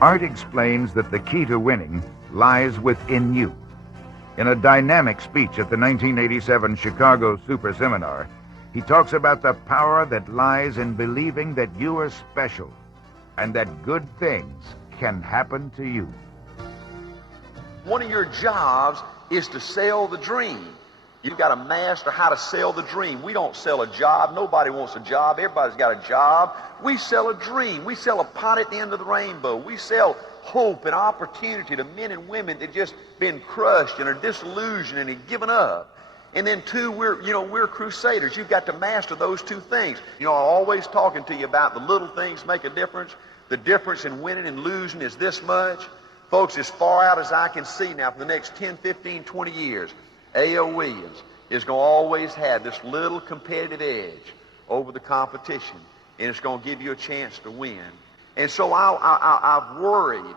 Art explains that the key to winning lies within you. In a dynamic speech at the 1987 Chicago Super Seminar, he talks about the power that lies in believing that you are special and that good things can happen to you. One of your jobs is to sell the dream. You've got to master how to sell the dream. We don't sell a job. Nobody wants a job. Everybody's got a job. We sell a dream. We sell a pot at the end of the rainbow. We sell hope and opportunity to men and women that just been crushed and are disillusioned and have given up. And then two, we're crusaders. You've got to master those two things. I'm always talking to you about the little things make a difference. The difference in winning and losing is this much. Folks, as far out as I can see now for the next 10, 15, 20 years, A.O. Williams is going to always have this little competitive edge over the competition, and it's going to give you a chance to win. And so I've worried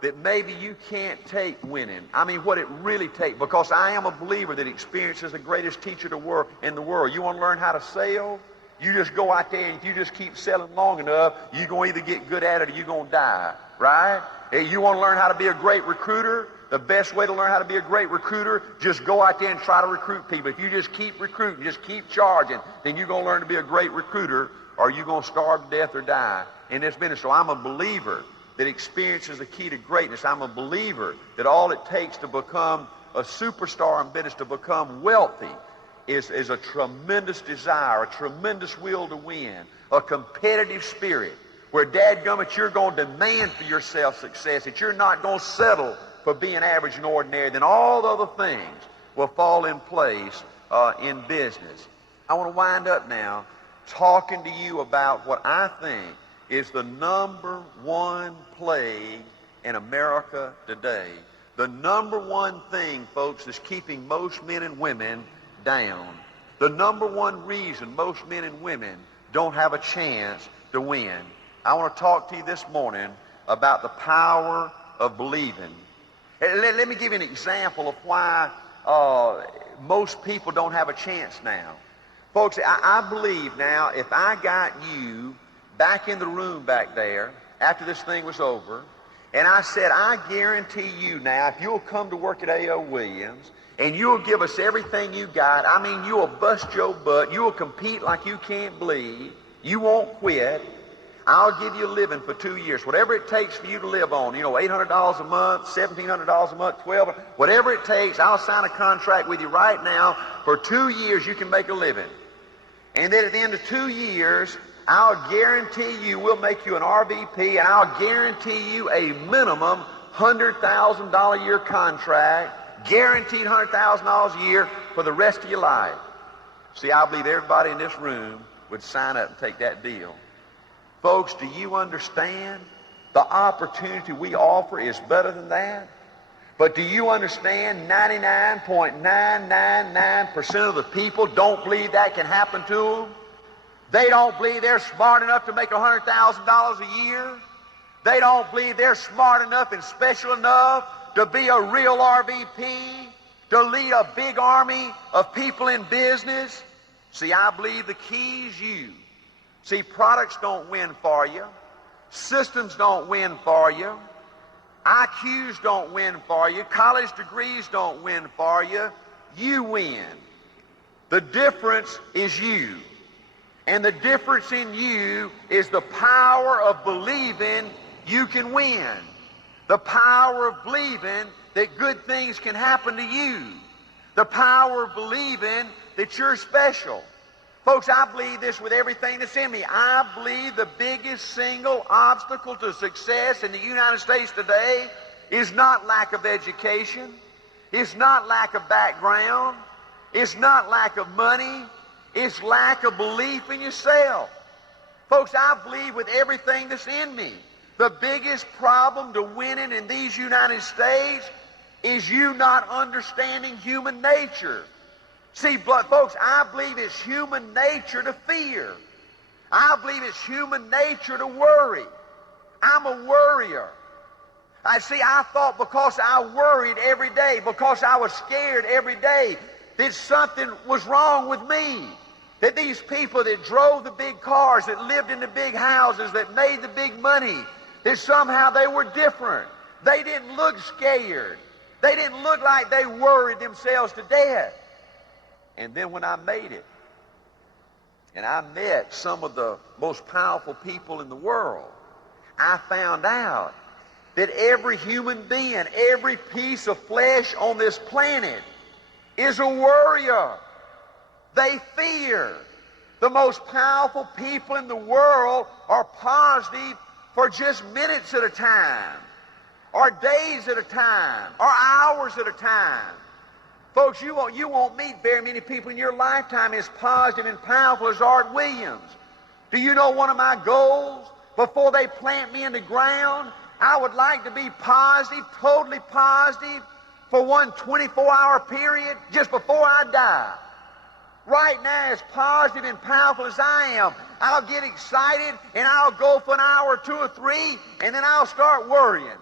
that maybe you can't take winning. I mean, what it really takes, because I am a believer that experience is the greatest teacher in the world. You want to learn how to sell? You just go out there, and if you just keep selling long enough, you're going to either get good at it or you're going to die, right? Hey, you want to learn how to be a great recruiter? The best way to learn how to be a great recruiter, just go out there and try to recruit people. If you just keep recruiting, just keep charging, then you're going to learn to be a great recruiter, or you're going to starve to death or die in this business. So I'm a believer that experience is the key to greatness. I'm a believer that all it takes to become a superstar in business, to become wealthy, is a tremendous desire, a tremendous will to win, a competitive spirit, where dadgummit, you're going to demand for yourself success, that you're not going to settle for being average and ordinary. Then all the other things will fall in place in business. I want to wind up now talking to you about what I think is the number one plague in America today. The number one thing, folks, is keeping most men and women down. The number one reason most men and women don't have a chance to win. I want to talk to you this morning about the power of believing. Let me give you an example of why most people don't have a chance now. Folks, I believe now if I got you back in the room back there after this thing was over, and I said, I guarantee you now, if you'll come to work at A.O. Williams and you'll give us everything you got, I mean, you'll bust your butt, you'll compete like you can't believe, you won't quit, I'll give you a living for 2 years. Whatever it takes for you to live on, $800 a month, $1,700 a month, $1,200, whatever it takes, I'll sign a contract with you right now. For 2 years, you can make a living. And then at the end of 2 years, I'll guarantee you we'll make you an RVP, and I'll guarantee you a minimum $100,000 a year contract, guaranteed $100,000 a year for the rest of your life. See, I believe everybody in this room would sign up and take that deal. Folks, do you understand? The opportunity we offer is better than that. But do you understand 99.999% of the people don't believe that can happen to them? They don't believe they're smart enough to make $100,000 a year. They don't believe they're smart enough and special enough to be a real RVP, to lead a big army of people in business. See, I believe the key is you. See, products don't win for you. Systems don't win for you. IQs don't win for you. College degrees don't win for you. You win. The difference is you. And the difference in you is the power of believing you can win. The power of believing that good things can happen to you. The power of believing that you're special. Folks, I believe this with everything that's in me. I believe the biggest single obstacle to success in the United States today is not lack of education. It's not lack of background. It's not lack of money. It's lack of belief in yourself. Folks, I believe with everything that's in me, the biggest problem to winning in these United States is you not understanding human nature. See, folks, I believe it's human nature to fear. I believe it's human nature to worry. I'm a worrier. I thought because I worried every day, because I was scared every day, that something was wrong with me. That these people that drove the big cars, that lived in the big houses, that made the big money, that somehow they were different. They didn't look scared. They didn't look like they worried themselves to death. And then when I made it, and I met some of the most powerful people in the world, I found out that every human being, every piece of flesh on this planet is a worrier. They fear. The most powerful people in the world are positive for just minutes at a time, or days at a time, or hours at a time. Folks, you won't meet very many people in your lifetime as positive and powerful as Art Williams. Do you know one of my goals? Before they plant me in the ground, I would like to be positive, totally positive, for one 24-hour period just before I die. Right now, as positive and powerful as I am, I'll get excited and I'll go for an hour or two or three, and then I'll start worrying.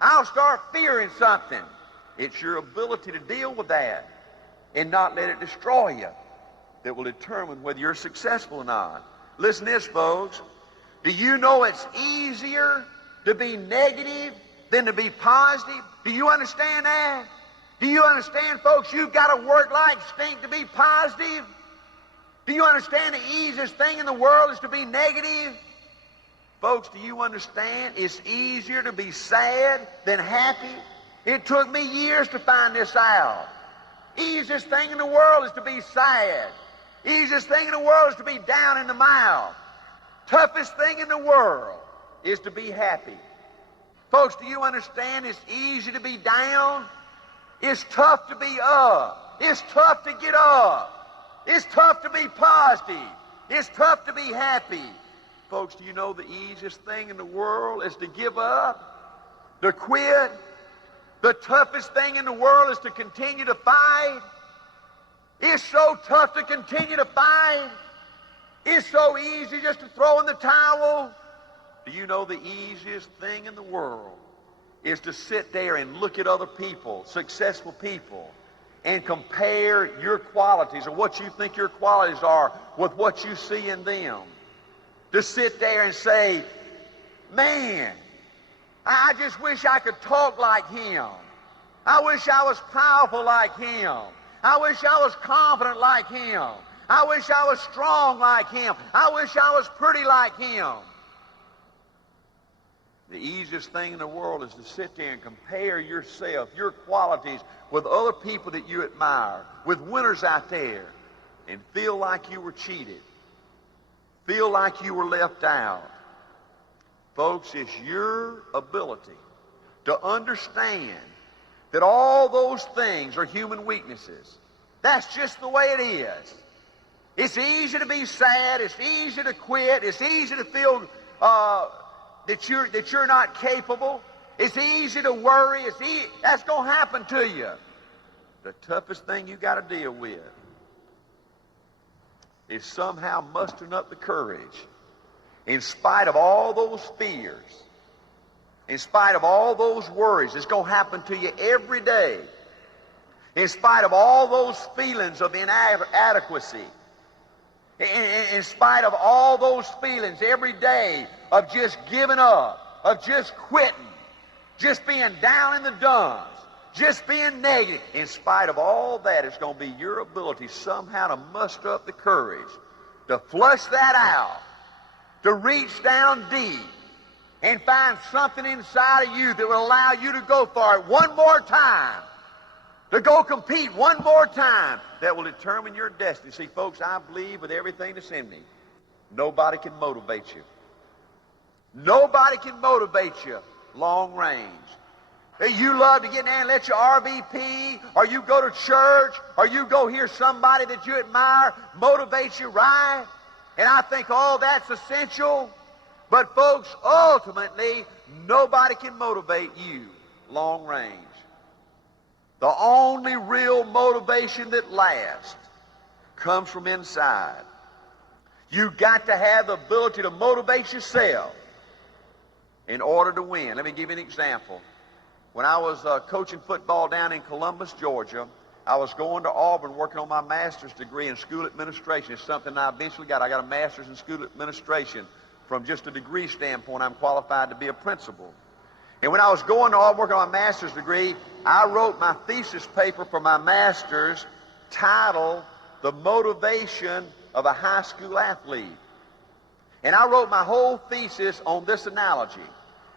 I'll start fearing something. It's your ability to deal with that and not let it destroy you that will determine whether you're successful or not. Listen to this, folks. Do you know it's easier to be negative than to be positive? Do you understand that? Do you understand, folks, you've got to work like stink to be positive? Do you understand the easiest thing in the world is to be negative? Folks, do you understand it's easier to be sad than happy? It took me years to find this out. Easiest thing in the world is to be sad. Easiest thing in the world is to be down in the mouth. Toughest thing in the world is to be happy. Folks, do you understand it's easy to be down? It's tough to be up. It's tough to get up. It's tough to be positive. It's tough to be happy. Folks, do you know the easiest thing in the world is to give up, to quit? The toughest thing in the world is to continue to fight. It's so tough to continue to fight. It's so easy just to throw in the towel. Do you know the easiest thing in the world is to sit there and look at other people, successful people, and compare your qualities or what you think your qualities are with what you see in them? To sit there and say, man, I just wish I could talk like him. I wish I was powerful like him. I wish I was confident like him. I wish I was strong like him. I wish I was pretty like him. The easiest thing in the world is to sit there and compare yourself, your qualities, with other people that you admire, with winners out there, and feel like you were cheated. Feel like you were left out. Folks, it's your ability to understand that all those things are human weaknesses. That's just the way it is. It's easy to be sad. It's easy to quit. It's easy to feel that you're not capable. It's easy to worry. That's going to happen to you. The toughest thing you got to deal with is somehow mustering up the courage, in spite of all those fears, in spite of all those worries. It's going to happen to you every day. In spite of all those feelings of inadequacy, in spite of all those feelings every day of just giving up, of just quitting, just being down in the dumps, just being negative, in spite of all that, it's going to be your ability somehow to muster up the courage to flush that out, to reach down deep and find something inside of you that will allow you to go for it one more time, to go compete one more time, that will determine your destiny. See, folks, I believe with everything that's in me, nobody can motivate you. Nobody can motivate you long range. You love to get in there and let your RVP, or you go to church, or you go hear somebody that you admire motivate you, right? And I think all that's essential. But folks, ultimately, nobody can motivate you long range. The only real motivation that lasts comes from inside. You've got to have the ability to motivate yourself in order to win. Let me give you an example. When I was coaching football down in Columbus, Georgia, I was going to Auburn working on my master's degree in school administration. It's something I eventually got. I got a master's in school administration From just a degree standpoint, I'm qualified to be a principal. And when I was going to work on my master's degree, I wrote my thesis paper for my master's titled The Motivation of a High School Athlete. And I wrote my whole thesis on this analogy.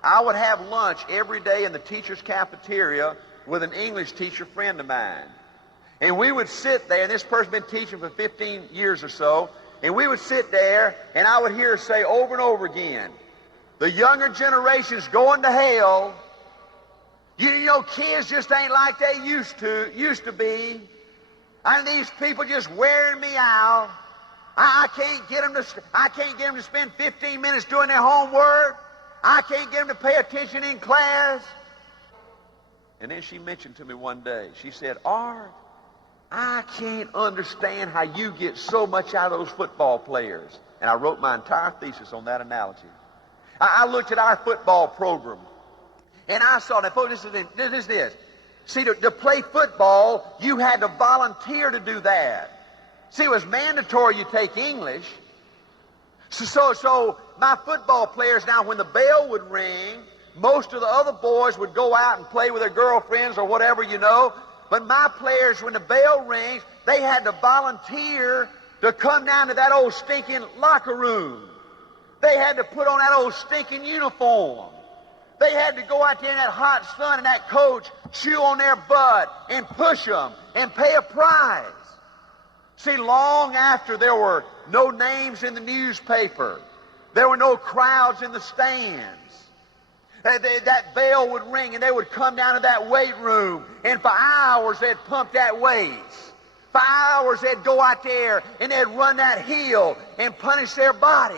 I would have lunch every day in the teacher's cafeteria with an English teacher friend of mine. And we would sit there, and this person's been teaching for 15 years or so, and we would sit there, and I would hear her say over and over again, the younger generation's going to hell. You know, kids just ain't like they used to be. And these people just wearing me out. I can't get them to spend 15 minutes doing their homework. I can't get them to pay attention in class. And then she mentioned to me one day, she said, Art, I can't understand how you get so much out of those football players. And I wrote my entire thesis on that analogy. I looked at our football program, and I saw that, folks, this is this. See, to play football, you had to volunteer to do that. See, it was mandatory you take English. So my football players, now when the bell would ring, most of the other boys would go out and play with their girlfriends or whatever, you know. But my players, when the bell rings, they had to volunteer to come down to that old stinking locker room. They had to put on that old stinking uniform. They had to go out there in that hot sun and that coach chew on their butt and push them and pay a prize. See, long after there were no names in the newspaper, there were no crowds in the stands, that bell would ring and they would come down to that weight room, and for hours they'd pump that weights. For hours they'd go out there and they'd run that hill and punish their body.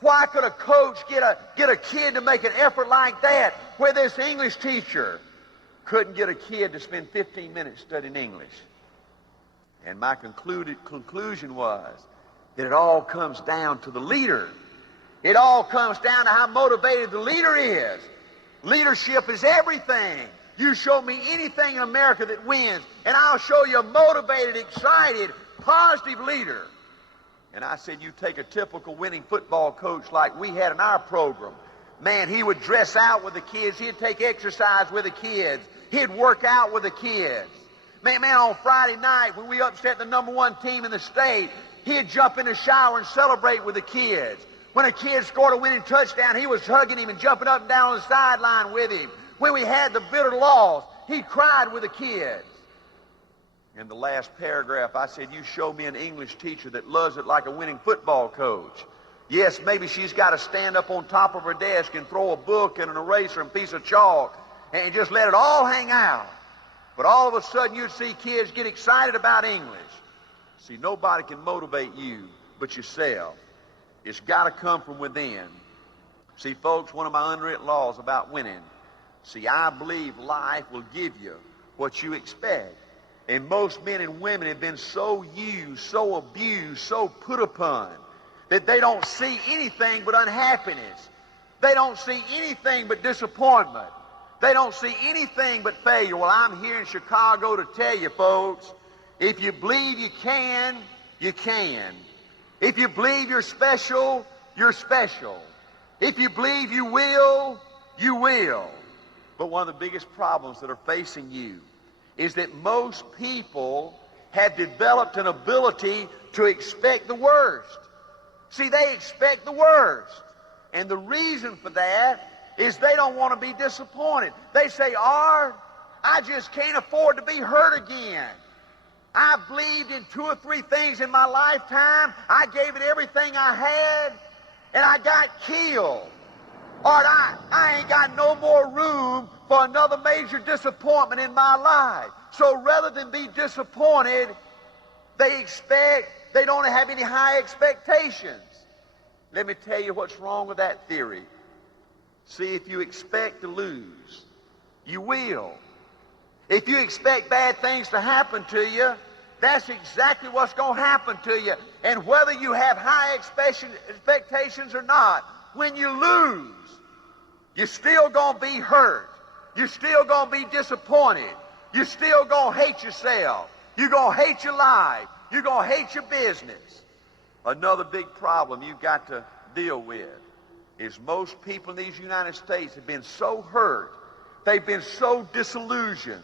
Why could a coach get a kid to make an effort like that where this English teacher couldn't get a kid to spend 15 minutes studying English? And my conclusion was that it all comes down to the leader. It all comes down to how motivated the leader is. Leadership is everything. You show me anything in America that wins, and I'll show you a motivated, excited, positive leader. And I said, you take a typical winning football coach like we had in our program. Man, he would dress out with the kids. He'd take exercise with the kids. He'd work out with the kids. Man, on Friday night when we upset the #1 team in the state, he'd jump in the shower and celebrate with the kids. When a kid scored a winning touchdown, he was hugging him and jumping up and down on the sideline with him. When we had the bitter loss, he cried with the kids. In the last paragraph, I said, you show me an English teacher that loves it like a winning football coach. Yes, maybe she's got to stand up on top of her desk and throw a book and an eraser and a piece of chalk and just let it all hang out. But all of a sudden, you'd see kids get excited about English. See, nobody can motivate you but yourself. It's got to come from within. See, folks, one of my unwritten laws about winning, see, I believe life will give you what you expect. And most men and women have been so used, so abused, so put upon, that they don't see anything but unhappiness. They don't see anything but disappointment. They don't see anything but failure. Well, I'm here in Chicago to tell you, folks, if you believe you can, you can. If you believe you're special, you're special. If you believe you will, you will. But one of the biggest problems that are facing you is that most people have developed an ability to expect the worst. See, they expect the worst. And the reason for that is they don't want to be disappointed. They say, Art, I just can't afford to be hurt again. I believed in 2 or 3 things in my lifetime. I gave it everything I had, and I got killed. Art, I ain't got no more room for another major disappointment in my life. So rather than be disappointed, they don't have any high expectations. Let me tell you what's wrong with that theory. See, if you expect to lose, you will. If you expect bad things to happen to you, that's exactly what's going to happen to you. And whether you have high expectations or not, when you lose, you're still going to be hurt. You're still going to be disappointed. You're still going to hate yourself. You're going to hate your life. You're going to hate your business. Another big problem you've got to deal with is most people in these United States have been so hurt, they've been so disillusioned,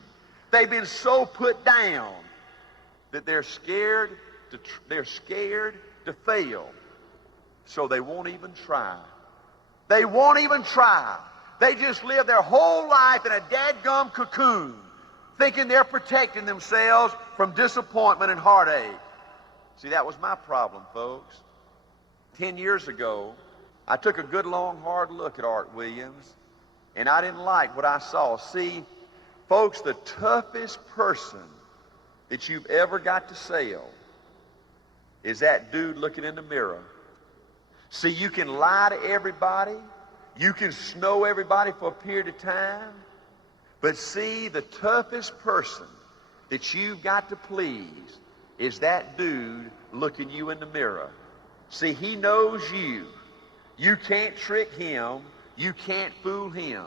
they've been so put down that they're scared to fail, so they won't even try. They won't even try. They just live their whole life in a dadgum cocoon, thinking they're protecting themselves from disappointment and heartache. See, that was my problem, folks. 10 years ago, I took a good, long, hard look at Art Williams, and I didn't like what I saw. See, folks, the toughest person that you've ever got to sell is that dude looking in the mirror. See, you can lie to everybody. You can snow everybody for a period of time. But see, the toughest person that you've got to please is that dude looking you in the mirror. See, he knows you. You can't trick him. You can't fool him.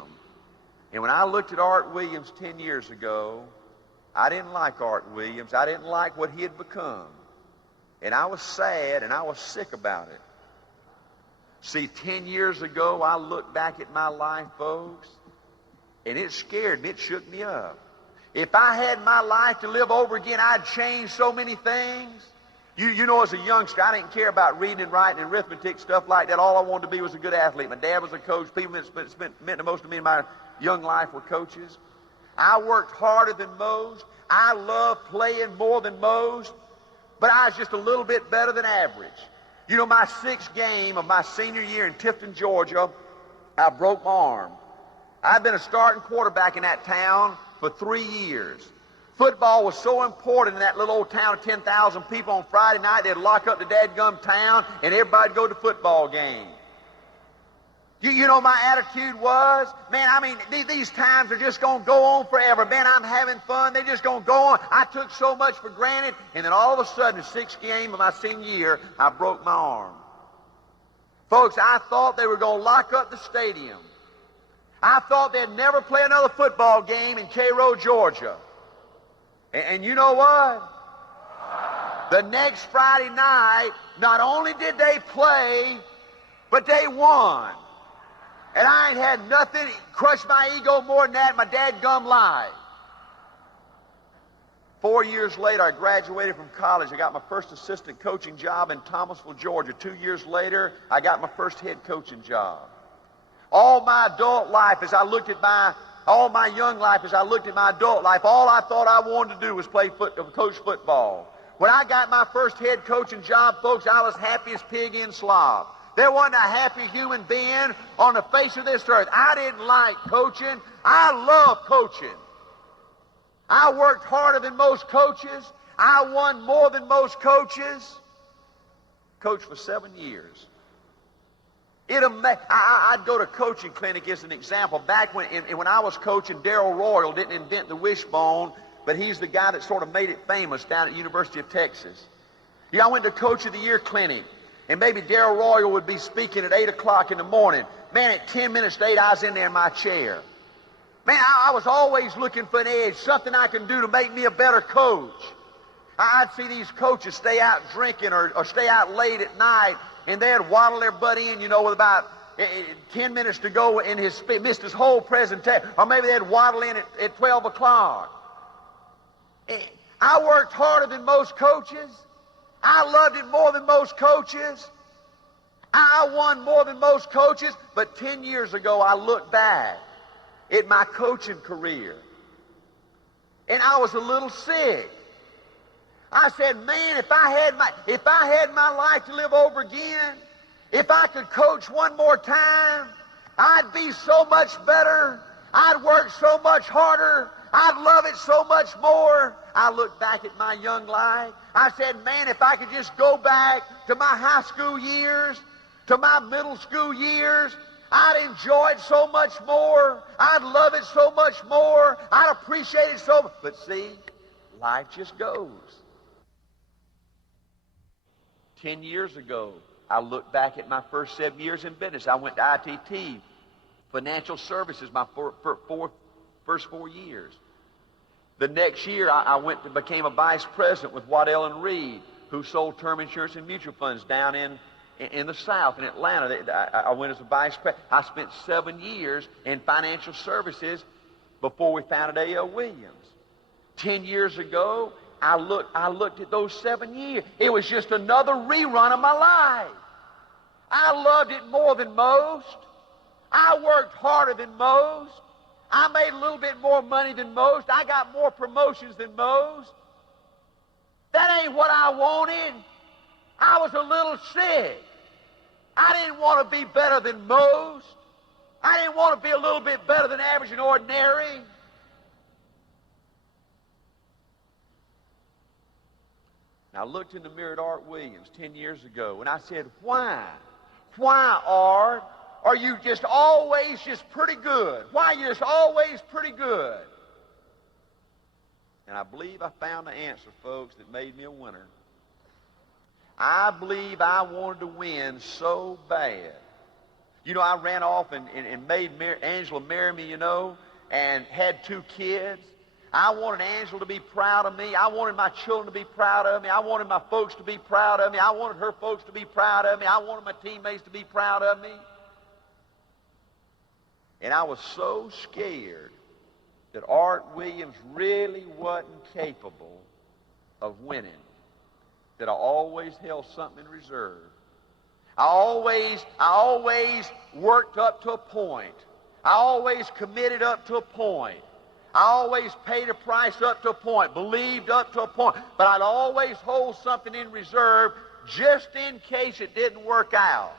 And when I looked at Art Williams 10 years ago, I didn't like Art Williams. I didn't like what he had become. And I was sad and I was sick about it. See, 10 years ago, I looked back at my life, folks, and it scared me. It shook me up. If I had my life to live over again, I'd change so many things. You know, as a youngster, I didn't care about reading and writing and arithmetic, stuff like that. All I wanted to be was a good athlete. My dad was a coach. People that meant the most to me in my young life were coaches. I worked harder than most. I loved playing more than most. But I was just a little bit better than average. You know, my sixth game of my senior year in Tifton, Georgia, I broke my arm. I'd been a starting quarterback in that town for 3 years. Football was so important in that little old town of 10,000 people. On Friday night, they'd lock up the dadgum town, and everybody'd go to the football game. You know, my attitude was, man, I mean, these times are just going to go on forever. Man, I'm having fun. They're just going to go on. I took so much for granted, and then all of a sudden, the sixth game of my senior year, I broke my arm. Folks, I thought they were going to lock up the stadium. I thought they'd never play another football game in Cairo, Georgia. And you know what? The next Friday night, not only did they play, but they won. And I ain't had nothing crush my ego more than that in my dadgum life. 4 years later, I graduated from college. I got my first assistant coaching job in Thomasville, Georgia. 2 years later, I got my first head coaching job. All my adult life, as I looked at all my young life, as I looked at my adult life, all I thought I wanted to do was coach football. When I got my first head coaching job, folks, I was happy as pig in slop. There wasn't a happy human being on the face of this earth. I didn't like coaching. I love coaching. I worked harder than most coaches. I won more than most coaches. Coached for 7 years. I'd go to coaching clinic as an example. Back when I was coaching, Darrell Royal didn't invent the wishbone, but he's the guy that sort of made it famous down at the University of Texas. I went to Coach of the Year clinic, and maybe Darrell Royal would be speaking at 8 o'clock in the morning. Man, at 10 minutes to 8, I was in there in my chair. Man, I was always looking for an edge, something I can do to make me a better coach. I'd see these coaches stay out drinking or stay out late at night, and they'd waddle their butt in, you know, with about 10 minutes to go in missed his whole presentation. Or maybe they'd waddle in at 12 o'clock. I worked harder than most coaches. I loved it more than most coaches. I won more than most coaches. But 10 years ago, I looked back at my coaching career, and I was a little sick. I said, man, if I had my life to live over again, if I could coach one more time, I'd be so much better. I'd work so much harder. I'd love it so much more. I looked back at my young life. I said, man, if I could just go back to my high school years, to my middle school years, I'd enjoy it so much more. I'd love it so much more. I'd appreciate it so much. But see, life just goes. 10 years ago, I looked back at my first 7 years in business. I went to ITT, financial services, my first 4 years. The next year, I became a vice president with Waddell & Reed, who sold term insurance and mutual funds down in in the South, in Atlanta. I went as a vice president. I spent 7 years in financial services before we founded A.L. Williams. 10 years ago, I looked at those 7 years. It was just another rerun of my life. I loved it more than most. I worked harder than most. I made a little bit more money than most. I got more promotions than most. That ain't what I wanted. I was a little sick. I didn't want to be better than most. I didn't want to be a little bit better than average and ordinary. And I looked in the mirror at Art Williams 10 years ago, and I said, why? Why, Art, are you just always just pretty good? Why are you just always pretty good? And I believe I found the answer, folks, that made me a winner. I believe I wanted to win so bad. You know, I ran off and made Angela marry me, you know, and had 2 kids. I wanted Angela to be proud of me. I wanted my children to be proud of me. I wanted my folks to be proud of me. I wanted her folks to be proud of me. I wanted my teammates to be proud of me. And I was so scared that Art Williams really wasn't capable of winning that I always held something in reserve. I always worked up to a point. I always committed up to a point. I always paid a price up to a point, believed up to a point, but I'd always hold something in reserve just in case it didn't work out,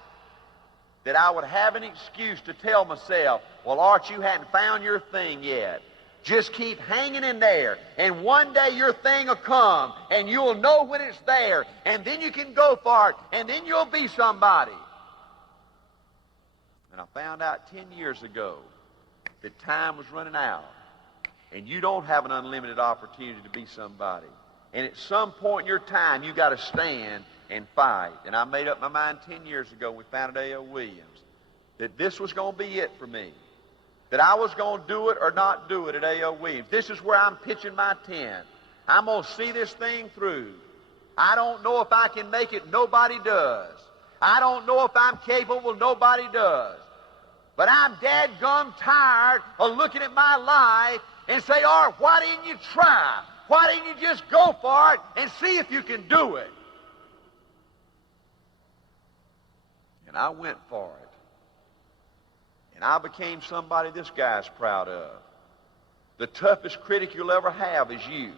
that I would have an excuse to tell myself, well, Art, you hadn't found your thing yet. Just keep hanging in there, and one day your thing will come, and you'll know when it's there, and then you can go for it, and then you'll be somebody. And I found out 10 years ago that time was running out, and you don't have an unlimited opportunity to be somebody. And at some point in your time, you got to stand and fight. And I made up my mind 10 years ago when we founded A.L. Williams that this was going to be it for me. That I was going to do it or not do it at A.L. Williams. This is where I'm pitching my tent. I'm going to see this thing through. I don't know if I can make it. Nobody does. I don't know if I'm capable. Nobody does. But I'm dadgum tired of looking at my life and say, Art, why didn't you try? Why didn't you just go for it and see if you can do it? And I went for it. And I became somebody this guy's proud of. The toughest critic you'll ever have is you.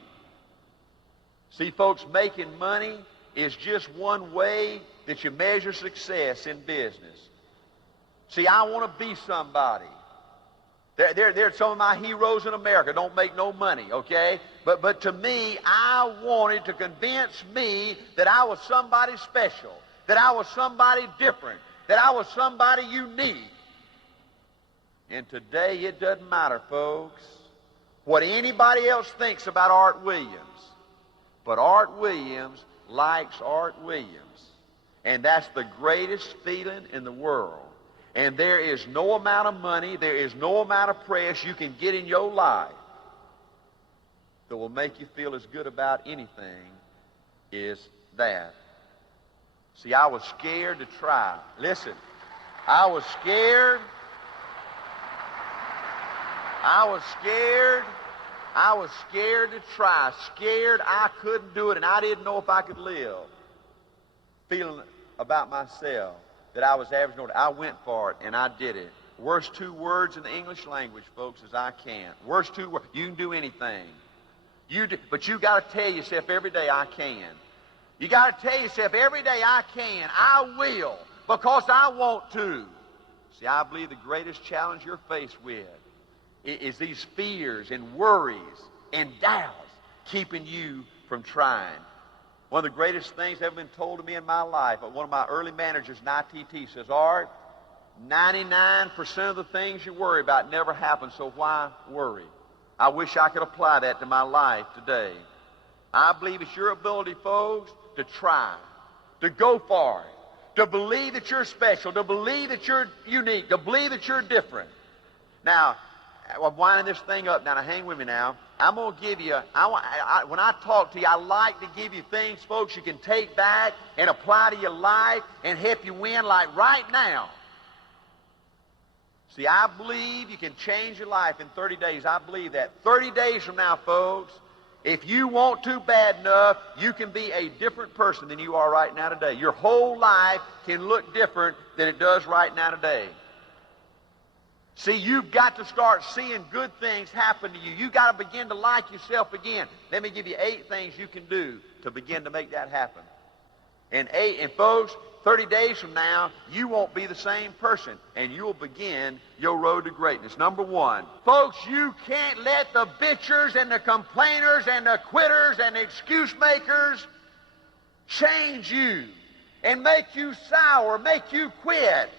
See, folks, making money is just one way that you measure success in business. See, I want to be somebody. They're some of my heroes in America. Don't make no money, okay? But to me, I wanted to convince me that I was somebody special, that I was somebody different, that I was somebody unique. And today, it doesn't matter, folks, what anybody else thinks about Art Williams. But Art Williams likes Art Williams. And that's the greatest feeling in the world. And there is no amount of money, there is no amount of press you can get in your life that will make you feel as good about anything as that. See, I was scared to try. Listen, I was scared. I was scared to try. Scared I couldn't do it, and I didn't know if I could live. Feeling about myself that I was average. I went for it, and I did it. Worst 2 words in the English language, folks, is I can't. Worst 2 words. You can do anything. But you got to tell yourself every day, I can. You got to tell yourself every day, I can. I will, because I want to. See, I believe the greatest challenge you're faced with is these fears and worries and doubts keeping you from trying. One of the greatest things that have been told to me in my life, one of my early managers in ITT says, Art, 99% of the things you worry about never happen, so why worry? I wish I could apply that to my life today. I believe it's your ability, folks, to try, to go for it, to believe that you're special, to believe that you're unique, to believe that you're different. Now, I'm winding this thing up now. Hang with me now. I'm going to give you, when I talk to you, I like to give you things, folks, you can take back and apply to your life and help you win like right now. See, I believe you can change your life in 30 days. I believe that. 30 days from now, folks, if you want to bad enough, you can be a different person than you are right now today. Your whole life can look different than it does right now today. See, you've got to start seeing good things happen to you. You've got to begin to like yourself again. Let me give you 8 things you can do to begin to make that happen. And folks, 30 days from now, you won't be the same person, and you'll begin your road to greatness. Number 1, folks, you can't let the bitchers and the complainers and the quitters and the excuse makers change you and make you sour, make you quit,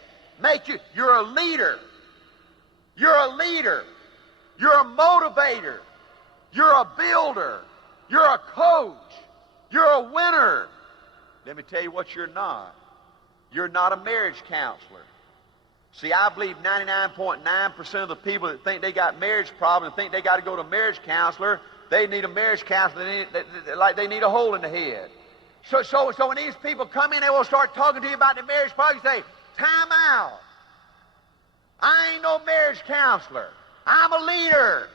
you're a leader. You're a leader. You're a motivator. You're a builder. You're a coach. You're a winner. Let me tell you what you're not. You're not a marriage counselor. See, I believe 99.9% of the people that think they got marriage problems and think they got to go to a marriage counselor, they need a marriage counselor like they need a hole in the head. So when these people come in, they will start talking to you about the marriage problem. You say, time out. I ain't no marriage counselor. I'm a leader.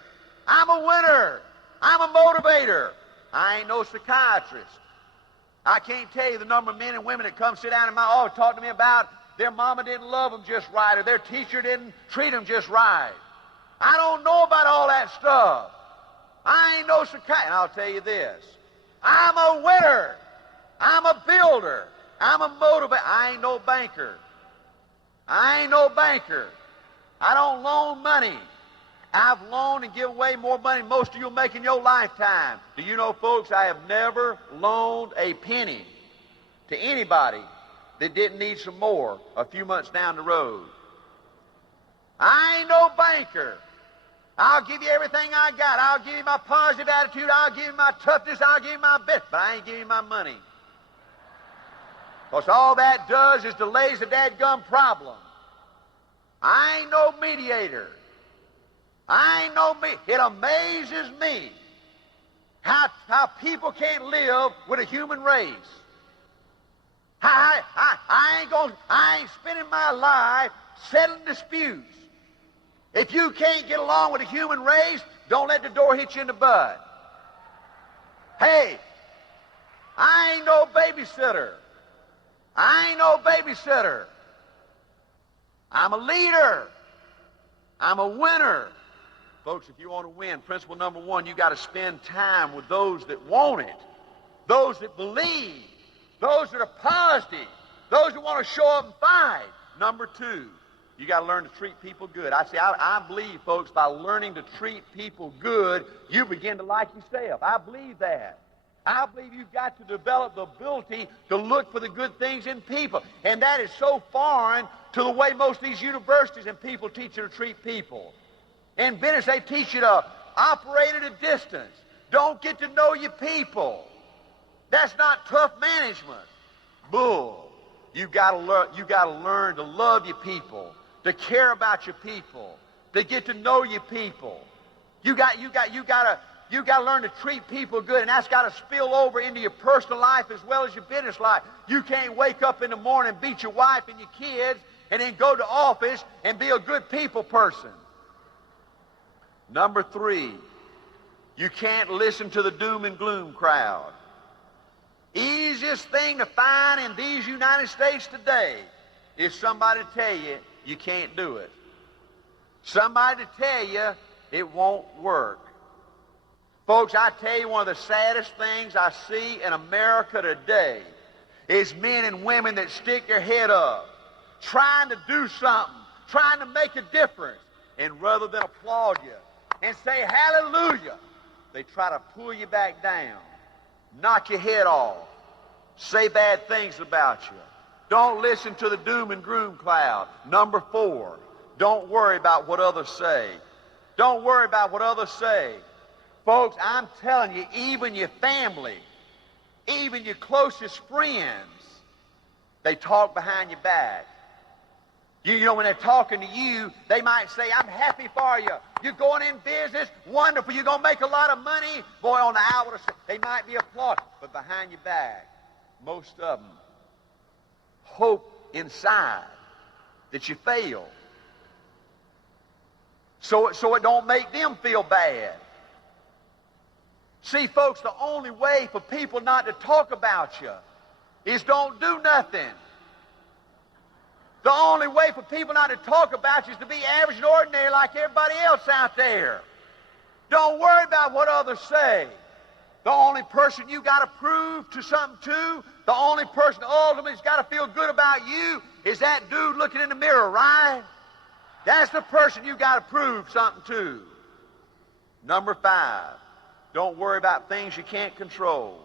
I'm a winner. I'm a motivator. I ain't no psychiatrist. I can't tell you the number of men and women that come sit down in my office talk to me about their mama didn't love them just right or their teacher didn't treat them just right. I don't know about all that stuff. I ain't no psychiatrist. And I'll tell you this. I'm a winner. I'm a builder. I'm a motivator. I ain't no banker. I ain't no banker. I don't loan money. I've loaned and given away more money than most of you will make in your lifetime. Do you know, folks, I have never loaned a penny to anybody that didn't need some more a few months down the road. I ain't no banker. I'll give you everything I got. I'll give you my positive attitude. I'll give you my toughness. I'll give you my best. But I ain't giving you my money. Because all that does is delays the dadgum problem. I ain't no mediator. It amazes me how people can't live with a human race. I ain't spending my life settling disputes. If you can't get along with a human race, don't let the door hit you in the butt. Hey, I ain't no babysitter. I'm a leader. I'm a winner. Folks, if you want to win, principle number 1, you got to spend time with those that want it, those that believe, those that are positive, those that want to show up and fight. Number 2, you got to learn to treat people good. I believe, folks, by learning to treat people good, you begin to like yourself. I believe that. I believe you've got to develop the ability to look for the good things in people. And that is so foreign to the way most of these universities and people teach you to treat people. In business, they teach you to operate at a distance. Don't get to know your people. That's not tough management. Bull. You got to learn to love your people, to care about your people, to get to know your people. You got to learn to treat people good, and that's got to spill over into your personal life as well as your business life. You can't wake up in the morning, beat your wife and your kids, and then go to office and be a good people person. Number 3, you can't listen to the doom and gloom crowd. Easiest thing to find in these United States today is somebody to tell you you can't do it. Somebody to tell you it won't work. Folks, I tell you, one of the saddest things I see in America today is men and women that stick their head up, trying to do something, trying to make a difference, and rather than applaud you and say hallelujah, they try to pull you back down, knock your head off, say bad things about you. Don't listen to the doom and gloom cloud. Number 4, don't worry about what others say. Don't worry about what others say. Folks, I'm telling you, even your family, even your closest friends, they talk behind your back. You know, when they're talking to you, they might say, I'm happy for you. You're going in business, wonderful. You're going to make a lot of money. Boy, on the outward, they might be applauding. But behind your back, most of them hope inside that you fail. So it don't make them feel bad. See, folks, the only way for people not to talk about you is don't do nothing. The only way for people not to talk about you is to be average and ordinary like everybody else out there. Don't worry about what others say. The only person you got to prove to something to, the only person ultimately's got to feel good about you is that dude looking in the mirror, right? That's the person you got to prove something to. Number 5, don't worry about things you can't control.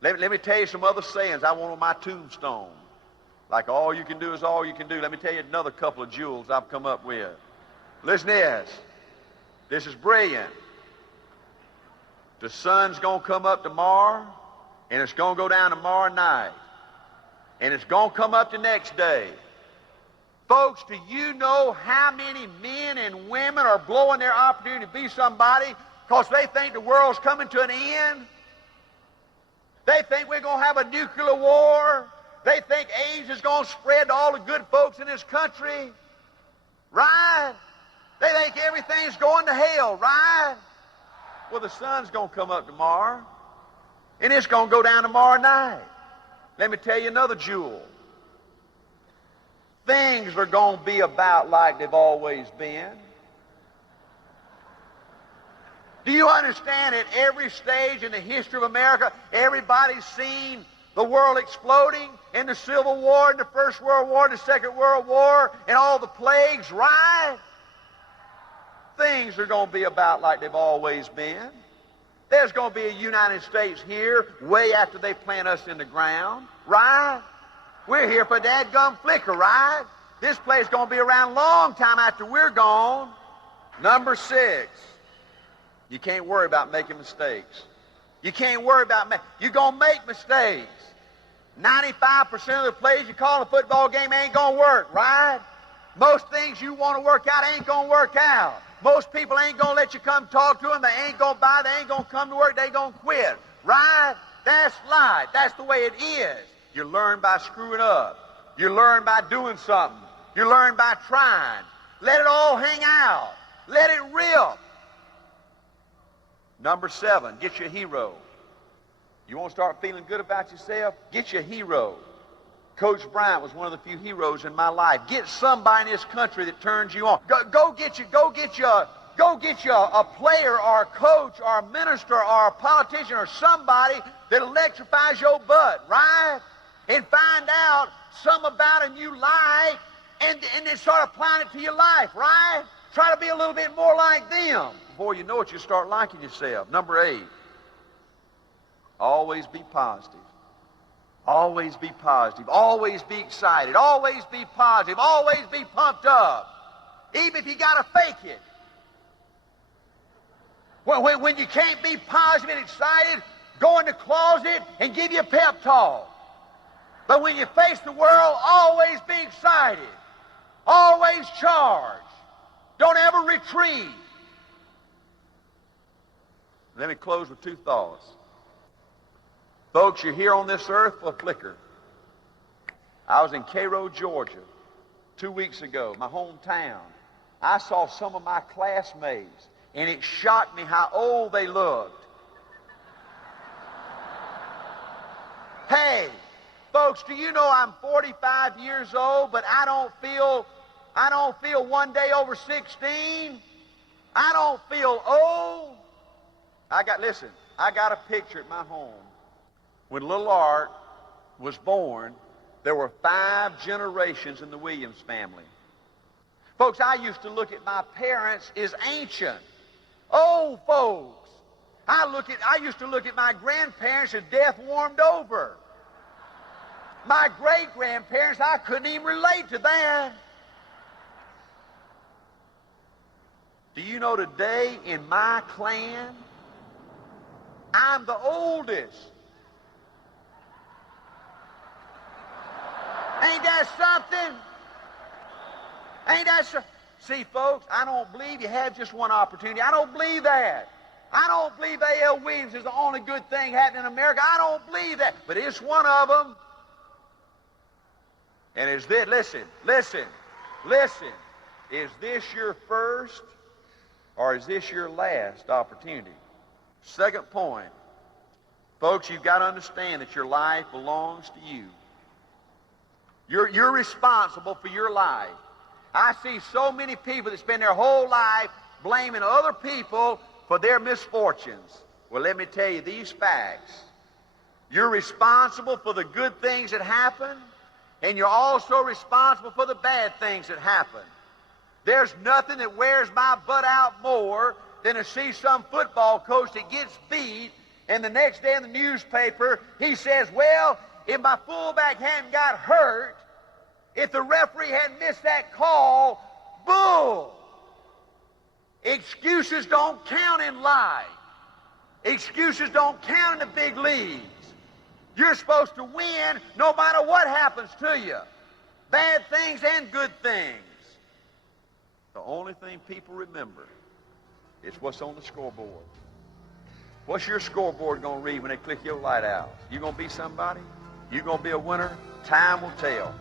Let me tell you some other sayings I want on my tombstone. Like all you can do is all you can do. Let me tell you another couple of jewels I've come up with. Listen to this. This is brilliant. The sun's going to come up tomorrow, and it's going to go down tomorrow night. And it's going to come up the next day. Folks, do you know how many men and women are blowing their opportunity to be somebody because they think the world's coming to an end? They think we're going to have a nuclear war. They think AIDS is going to spread to all the good folks in this country. Right? They think everything's going to hell. Right? Well, the sun's going to come up tomorrow, and it's going to go down tomorrow night. Let me tell you another jewel. Things are going to be about like they've always been. Do you understand at every stage in the history of America, everybody's seen the world exploding in the Civil War, in the First World War, the Second World War, and all the plagues, right? Things are going to be about like they've always been. There's going to be a United States here way after they plant us in the ground, right? We're here for dadgum flicker, right? This place is going to be around a long time after we're gone. Number 6, you can't worry about making mistakes. You can't worry about you're going to make mistakes. 95% of the plays you call a football game ain't going to work, right? Most things you want to work out ain't going to work out. Most people ain't going to let you come talk to them. They ain't going to buy. They ain't going to come to work. They going to quit, right? That's life. That's the way it is. You learn by screwing up. You learn by doing something. You learn by trying. Let it all hang out. Let it rip. Number 7, get your hero. You want to start feeling good about yourself? Get your hero. Coach Bryant was one of the few heroes in my life. Get somebody in this country that turns you on. Go get you a player or a coach or a minister or a politician or somebody that electrifies your butt, right? And find out something about him you like and then start applying it to your life, right? Try to be a little bit more like them. Before you know it, you start liking yourself. Number 8, always be positive. Always be positive. Always be excited. Always be positive. Always be pumped up. Even if you got to fake it. When you can't be positive and excited, go in the closet and give you a pep talk. But when you face the world, always be excited. Always charge. Don't ever retreat. Let me close with 2 thoughts. Folks, you're here on this earth for a flicker. I was in Cairo, Georgia, 2 weeks ago, my hometown. I saw some of my classmates, and it shocked me how old they looked. Hey, folks, do you know I'm 45 years old, but I don't feel one day over 16. I don't feel old. I got a picture at my home. When little Art was born, there were 5 generations in the Williams family. Folks, I used to look at my parents as ancient, old folks. I used to look at my grandparents as death warmed over. My great-grandparents, I couldn't even relate to that. Do you know today in my clan, I'm the oldest. Ain't that something? Ain't that so? See, folks, I don't believe you have just one opportunity. I don't believe that. I don't believe A.L. Williams is the only good thing happening in America. I don't believe that. But it's one of them. And is this, listen. Is this your first or is this your last opportunity? Second point. Folks, you've got to understand that your life belongs to you. You're responsible for your life. I see so many people that spend their whole life blaming other people for their misfortunes. Well, let me tell you these facts. You're responsible for the good things that happen, and you're also responsible for the bad things that happen. There's nothing that wears my butt out more than to see some football coach that gets beat, and the next day in the newspaper, he says, well, if my fullback hadn't got hurt, if the referee hadn't missed that call, bull! Excuses don't count in life. Excuses don't count in the big leagues. You're supposed to win no matter what happens to you. Bad things and good things. The only thing people remember is what's on the scoreboard. What's your scoreboard going to read when they click your light out? You going to be somebody? You going to be a winner? Time will tell.